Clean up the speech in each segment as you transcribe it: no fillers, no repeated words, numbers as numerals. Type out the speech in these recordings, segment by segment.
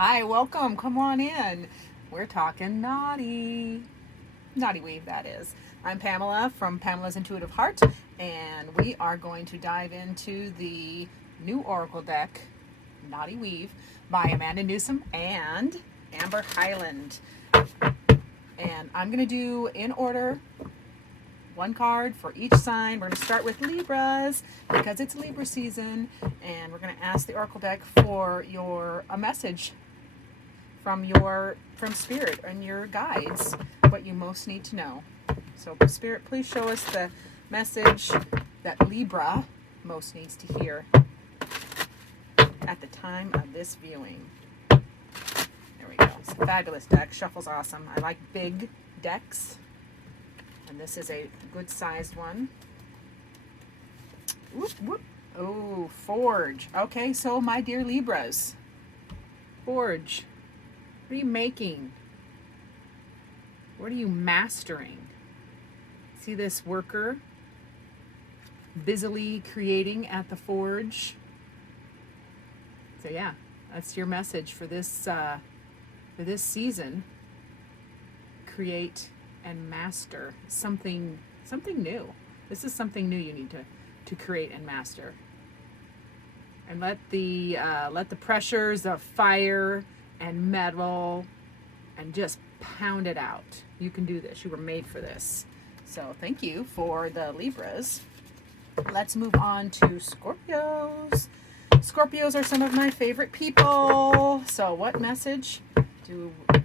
Hi, welcome. Come on in. We're talking Knotty Weave, that is. I'm Pamela from Pamela's Intuitive Heart, and we are going to dive into the new Oracle deck, Knotty Weave, by Amanda Newsom and Amber Highland. And I'm going to do in order one card for each sign. We're going to start with Libras because it's Libra season, and we're going to ask the Oracle deck for a message from Spirit and your guides, what you most need to know. So Spirit, please show us the message that Libra most needs to hear at the time of this viewing. There we go. It's a fabulous deck. Shuffle's awesome. I like big decks. And this is a good sized one. Whoop, whoop. Oh, Forge. Okay, so my dear Libras. Forge. What are you making? What are you mastering? See this worker busily creating at the forge? So yeah, that's your message for this season. Create and master something new. This is something new you need to create and master. And let the pressures of fire and metal and just pound it out. You can do this. You were made for this. So thank you for the Libras. Let's move on to Scorpios. Scorpios are some of my favorite people. So what message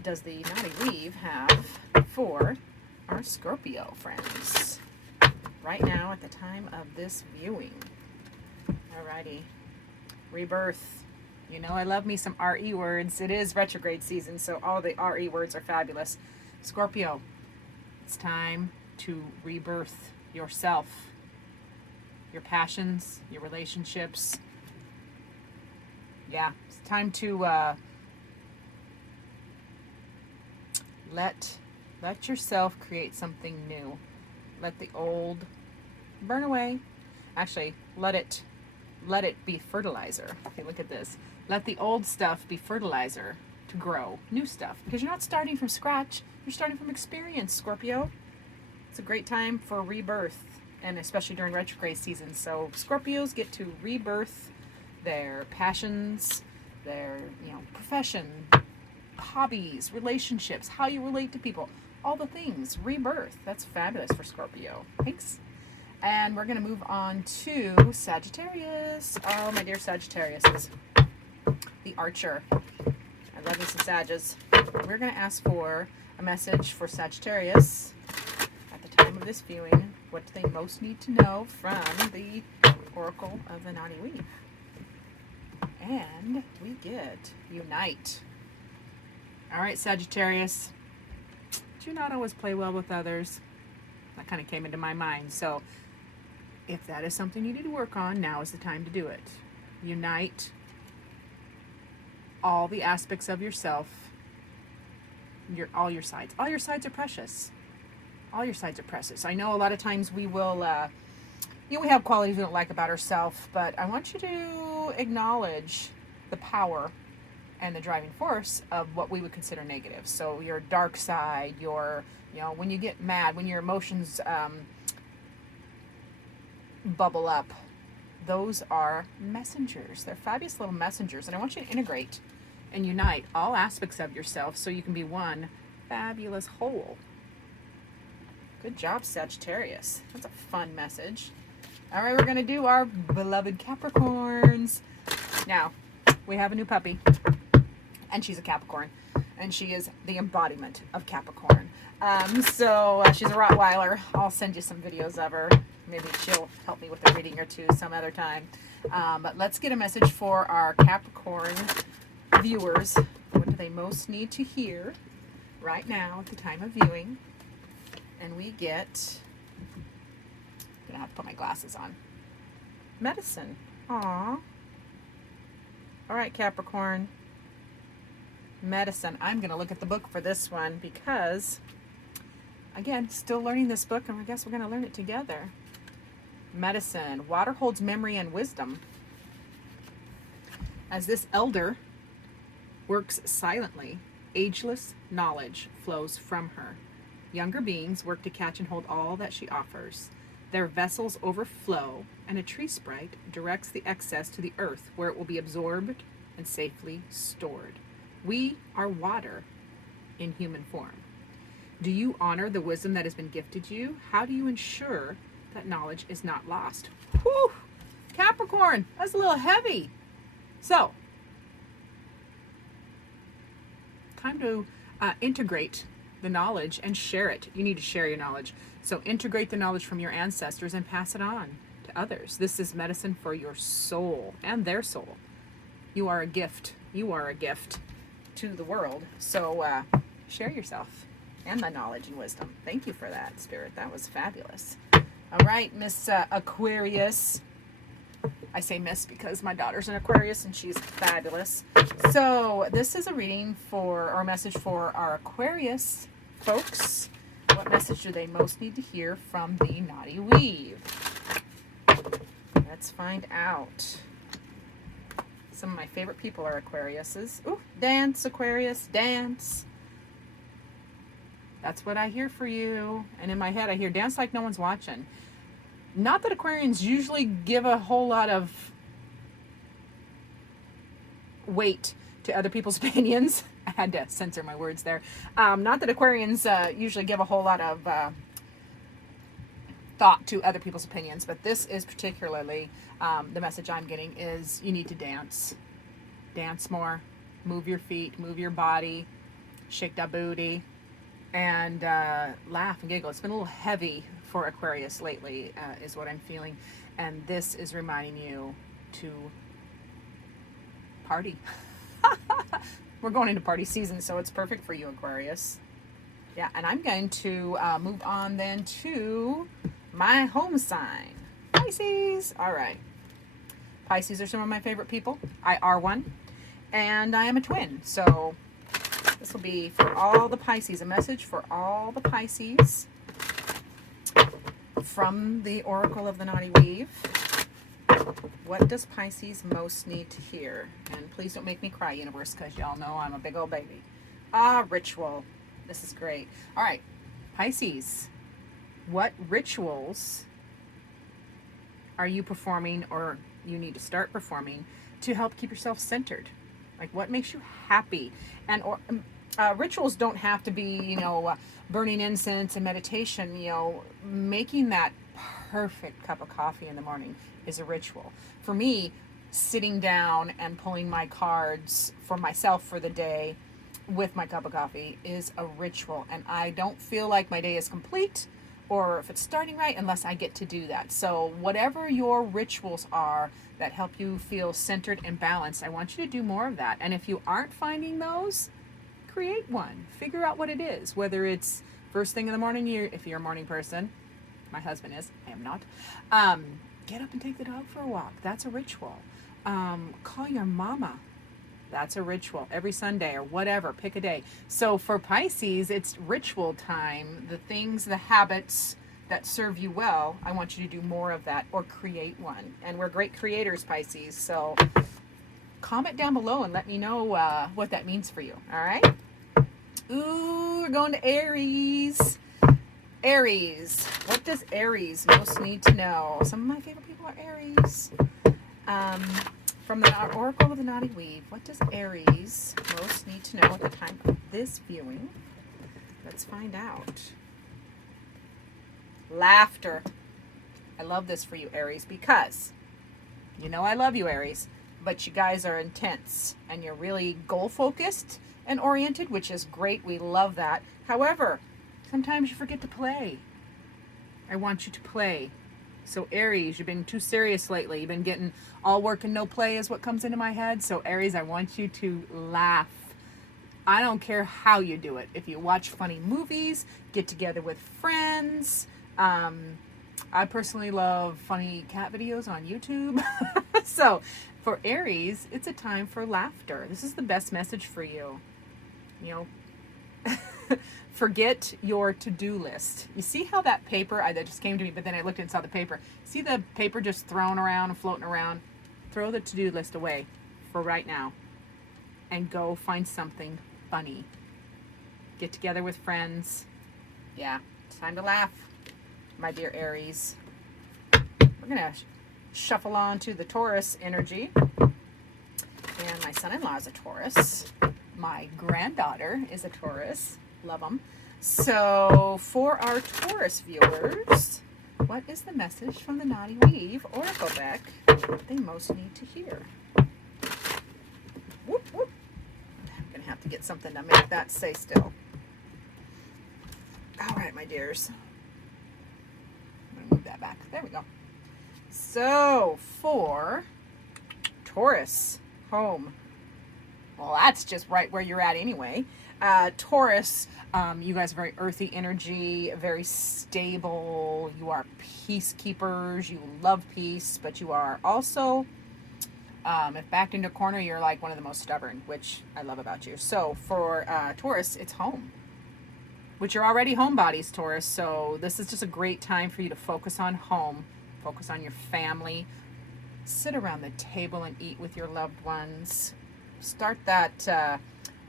does the Knotty Weave have for our Scorpio friends right now at the time of this viewing? Alrighty. Rebirth. You know, I love me some RE words. It is retrograde season, so all the RE words are fabulous. Scorpio, it's time to rebirth yourself, your passions, your relationships. Yeah, it's time to let yourself create something new. Let the old burn away. Actually, let it be fertilizer. Okay, look at this. Let the old stuff be fertilizer to grow new stuff, because you're not starting from scratch. You're starting from experience, Scorpio. It's a great time for rebirth, and especially during retrograde season. So Scorpios get to rebirth their passions, their profession, hobbies, relationships, how you relate to people, all the things. Rebirth. That's fabulous for Scorpio. Thanks. And we're going to move on to Sagittarius. Oh, my dear Sagittarius, the Archer. I love me some Sagittarius. We're going to ask for a message for Sagittarius at the time of this viewing. What do they most need to know from the Oracle of the Knotty Weave? And we get Unite. All right, Sagittarius. Do not always play well with others. That kind of came into my mind. So if that is something you need to work on, now is the time to do it. Unite all the aspects of yourself, all your sides. All your sides are precious. All your sides are precious. I know a lot of times we will, we have qualities we don't like about ourselves, but I want you to acknowledge the power and the driving force of what we would consider negative. So your dark side, when you get mad, when your emotions bubble up, those are messengers. They're fabulous little messengers, and I want you to integrate and unite all aspects of yourself so you can be one fabulous whole. Good job, Sagittarius. That's a fun message. All right, we're going to do our beloved Capricorns. Now, we have a new puppy, and she's a Capricorn, and she is the embodiment of Capricorn. She's a Rottweiler. I'll send you some videos of her. Maybe she'll help me with a reading or two some other time. But let's get a message for our Capricorn viewers. What do they most need to hear right now at the time of viewing? And we get... I'm going to have to put my glasses on. Medicine. Aww. All right, Capricorn. Medicine. I'm going to look at the book for this one because, again, still learning this book, and I guess we're going to learn it together. Medicine. Water holds memory and wisdom. As this elder works silently. Ageless knowledge flows from her. Younger beings work to catch and hold all that she offers. Their vessels overflow, and a tree sprite directs the excess to the earth, where it will be absorbed and safely stored. We are water in human form. Do you honor the wisdom that has been gifted you? How do you ensure that knowledge is not lost? Whew! Capricorn, that's a little heavy. So, time to integrate the knowledge and share it. You need to share your knowledge. So integrate the knowledge from your ancestors and pass it on to others. This is medicine for your soul and their soul. You are a gift. You are a gift to the world. So share yourself and the knowledge and wisdom. Thank you for that, Spirit. That was fabulous. All right, Miss Aquarius. I say miss because my daughter's an Aquarius and she's fabulous. So this is a reading for, or a message for our Aquarius folks. What message do they most need to hear from the Knotty Weave? Let's find out. Some of my favorite people are Aquariuses. Ooh, dance, Aquarius, dance. That's what I hear for you. And in my head, I hear dance like no one's watching. Not that Aquarians usually give a whole lot of weight to other people's opinions. I had to censor my words there. Not that Aquarians usually give a whole lot of thought to other people's opinions, but this is particularly the message I'm getting is you need to dance. Dance more. Move your feet, move your body, shake that booty, and laugh and giggle. It's been a little heavy for Aquarius lately, is what I'm feeling. And this is reminding you to party. We're going into party season, so it's perfect for you, Aquarius. Yeah, and I'm going to move on then to my home sign, Pisces. All right. Pisces are some of my favorite people. I are one, and I am a twin. So this will be for all the Pisces, a message for all the Pisces from the Oracle of the Knotty Weave. What does Pisces most need to hear? And please don't make me cry, universe, because y'all know I'm a big old baby. Ritual. This is great. All right, Pisces, what rituals are you performing or you need to start performing to help keep yourself centered? Like, what makes you happy? And rituals don't have to be, burning incense and meditation. Making that perfect cup of coffee in the morning is a ritual. For me, sitting down and pulling my cards for myself for the day with my cup of coffee is a ritual. And I don't feel like my day is complete or if it's starting right unless I get to do that. So whatever your rituals are that help you feel centered and balanced, I want you to do more of that. And if you aren't finding those, create one. Figure out what it is. Whether it's first thing in the morning, if you're a morning person, my husband is, I am not, get up and take the dog for a walk. That's a ritual. Call your mama. That's a ritual. Every Sunday or whatever, pick a day. So for Pisces, it's ritual time. The things, the habits that serve you well, I want you to do more of that or create one. And we're great creators, Pisces. So comment down below and let me know what that means for you. All right? Ooh, we're going to Aries. Aries. What does Aries most need to know? Some of my favorite people are Aries. From the Oracle of the Knotty Weave, what does Aries most need to know at the time of this viewing? Let's find out. Laughter. I love this for you, Aries, because I love you, Aries, but you guys are intense and you're really goal-focused and oriented, which is great. We love that. However, sometimes you forget to play. I want you to play. So Aries, you've been too serious lately. You've been getting all work and no play is what comes into my head. So Aries, I want you to laugh. I don't care how you do it. If you watch funny movies, get together with friends. I personally love funny cat videos on YouTube. So for Aries, it's a time for laughter. This is the best message for you. Forget your to-do list. You see how that paper, that just came to me, but then I looked and saw the paper. See the paper just thrown around and floating around? Throw the to-do list away for right now and go find something funny. Get together with friends. Yeah, it's time to laugh, my dear Aries. We're going to shuffle on to the Taurus energy. And my son-in-law is a Taurus. My granddaughter is a Taurus. Love them. So for our Taurus viewers, what is the message from the Knotty Weave Oracle deck they most need to hear? Whoop, whoop. I'm going to have to get something to make that stay still. All right, my dears. I'm going to move that back. There we go. So for Taurus, home. Well, that's just right where you're at anyway. Taurus, you guys are very earthy energy, very stable. You are peacekeepers. You love peace, but you are also, if backed into a corner, you're like one of the most stubborn, which I love about you. So for Taurus, it's home, which you're already homebodies, Taurus. So this is just a great time for you to focus on home, focus on your family, sit around the table and eat with your loved ones. Start that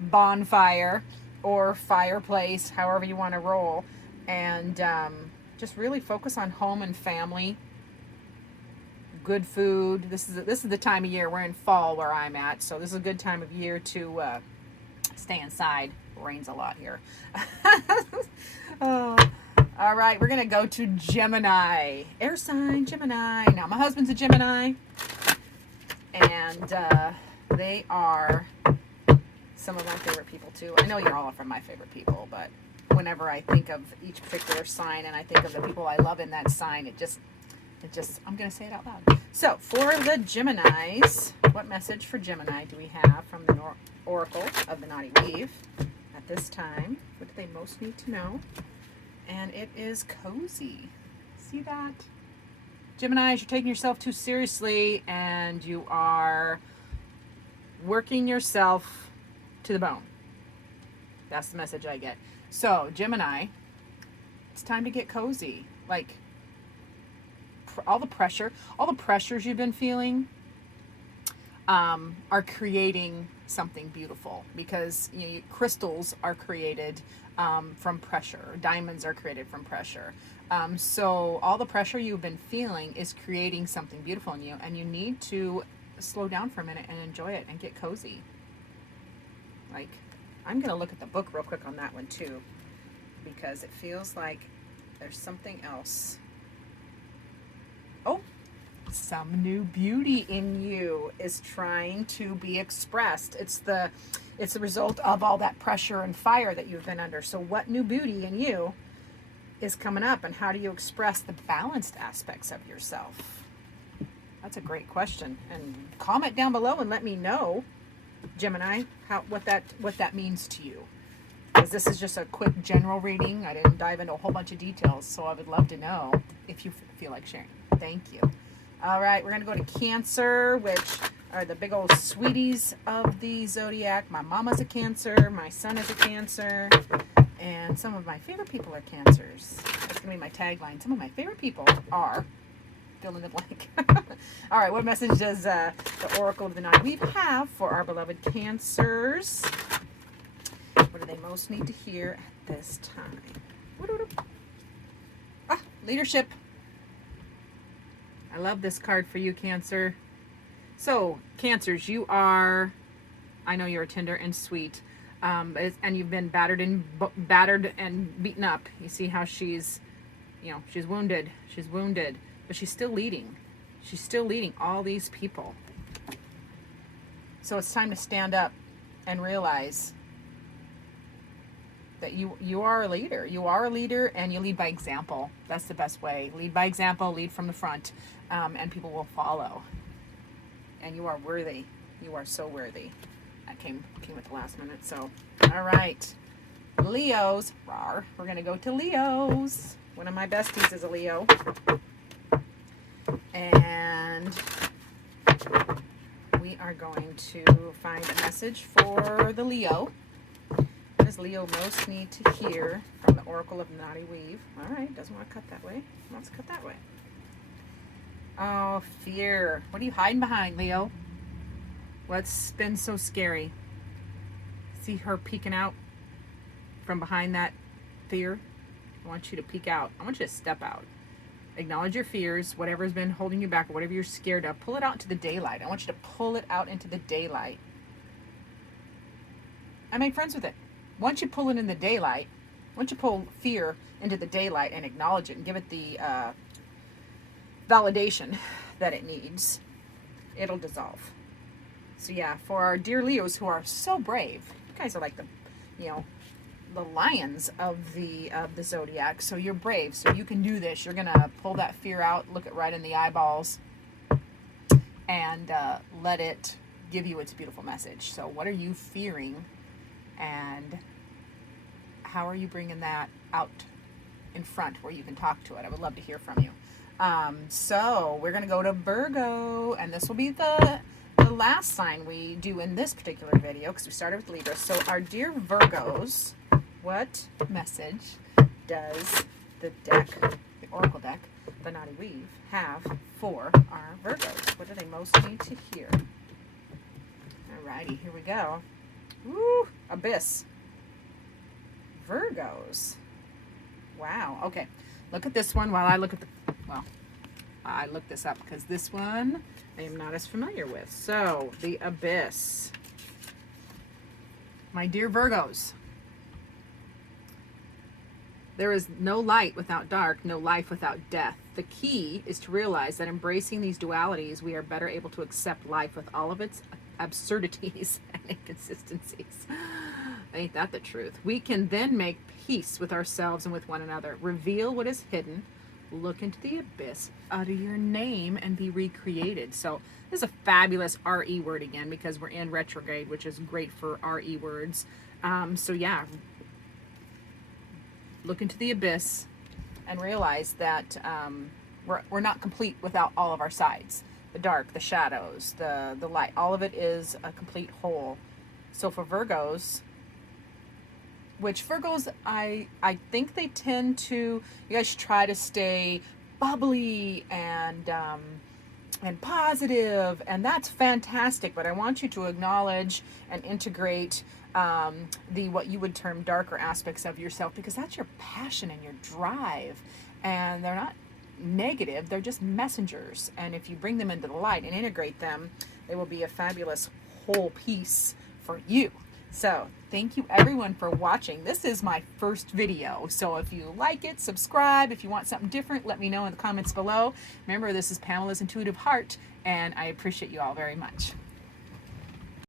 bonfire or fireplace, however you want to roll, and just really focus on home and family. Good food. This is the time of year. We're in fall where I'm at, so this is a good time of year to stay inside. It rains a lot here. Oh. All right, we're gonna go to Gemini, air sign Gemini. Now my husband's a Gemini, and they are some of my favorite people too. I know you're all from my favorite people, but whenever I think of each particular sign and I think of the people I love in that sign, it just, I'm going to say it out loud. So for the Geminis, what message for Gemini do we have from the Oracle of the Knotty Weave at this time? What do they most need to know? And it is cozy. See that? Geminis, you're taking yourself too seriously and you are working yourself to the bone. That's the message I get. So Gemini, it's time to get cozy. Like all the pressures you've been feeling are creating something beautiful, because crystals are created from pressure. Diamonds are created from pressure. So all the pressure you've been feeling is creating something beautiful in you, and you need to slow down for a minute and enjoy it and get cozy. Like, I'm going to look at the book real quick on that one too, because it feels like there's something else. Oh, some new beauty in you is trying to be expressed. It's the result of all that pressure and fire that you've been under. So what new beauty in you is coming up, and how do you express the balanced aspects of yourself? That's a great question. And comment down below and let me know, Gemini, what that means to you. Because this is just a quick general reading. I didn't dive into a whole bunch of details, so I would love to know if you feel like sharing. Thank you. All right, we're going to go to Cancer, which are the big old sweeties of the zodiac. My mama's a Cancer, my son is a Cancer, and some of my favorite people are Cancers. That's going to be my tagline. Some of my favorite people are... fill in the blank. All right, what message does the Oracle of the Knotty Weave have for our beloved Cancers? What do they most need to hear at this time? Leadership. I love this card for you, Cancer. So, Cancers, you are, I know you're tender and sweet, and you've been battered and beaten up. You see how she's wounded. She's wounded. But she's still leading. She's still leading all these people. So it's time to stand up and realize that you are a leader. You are a leader, and you lead by example. That's the best way. Lead by example, lead from the front, and people will follow. And you are worthy. You are so worthy. That came at the last minute. So, all right. Leos. Rawr. We're going to go to Leos. One of my besties is a Leo. And we are going to find a message for the Leo. What does Leo most need to hear from the Oracle of Knotty Weave? All right, doesn't want to cut that way. Wants to cut that way. Oh, fear. What are you hiding behind, Leo? What's been so scary? See her peeking out from behind that fear? I want you to peek out. I want you to step out. Acknowledge your fears, whatever's been holding you back, or whatever you're scared of. Pull it out into the daylight. I want you to pull it out into the daylight. I made friends with it. Once you pull it in the daylight, once you pull fear into the daylight and acknowledge it and give it the validation that it needs, it'll dissolve. So yeah, for our dear Leos who are so brave, you guys are like the, you know, the lions of the zodiac. So you're brave, so you can do this. You're gonna pull that fear out, look it right in the eyeballs, and let it give you its beautiful message. So what are you fearing, and how are you bringing that out in front where you can talk to it? I would love to hear from you. So we're gonna go to Virgo, and this will be the last sign we do in this particular video because we started with Libra. So our dear Virgos, what message does the deck, the Oracle deck, the Knotty Weave, have for our Virgos? What do they most need to hear? Alrighty, here we go. Woo! Abyss. Virgos. Wow. Okay. Look at this one while I look at the... Well, I looked this up because this one I am not as familiar with. So, the Abyss. My dear Virgos, there is no light without dark, no life without death. The key is to realize that embracing these dualities, we are better able to accept life with all of its absurdities and inconsistencies. Ain't that the truth? We can then make peace with ourselves and with one another. Reveal what is hidden. Look into the abyss, utter your name, and be recreated. So this is a fabulous RE word again because we're in retrograde, which is great for RE words. So yeah, look into the abyss and realize that we're not complete without all of our sides. The dark, the shadows, the light, all of it is a complete whole. So for Virgos, which Virgos, I think they tend to, you guys try to stay bubbly and positive, and that's fantastic, but I want you to acknowledge and integrate the what you would term darker aspects of yourself, because that's your passion and your drive, and they're not negative, they're just messengers, and if you bring them into the light and integrate them, they will be a fabulous whole piece for you. So thank you everyone for watching. This is my first video, so if you like it, subscribe. If you want something different, let me know in the comments below. Remember, this is Pamela's Intuitive Heart, and I appreciate you all very much.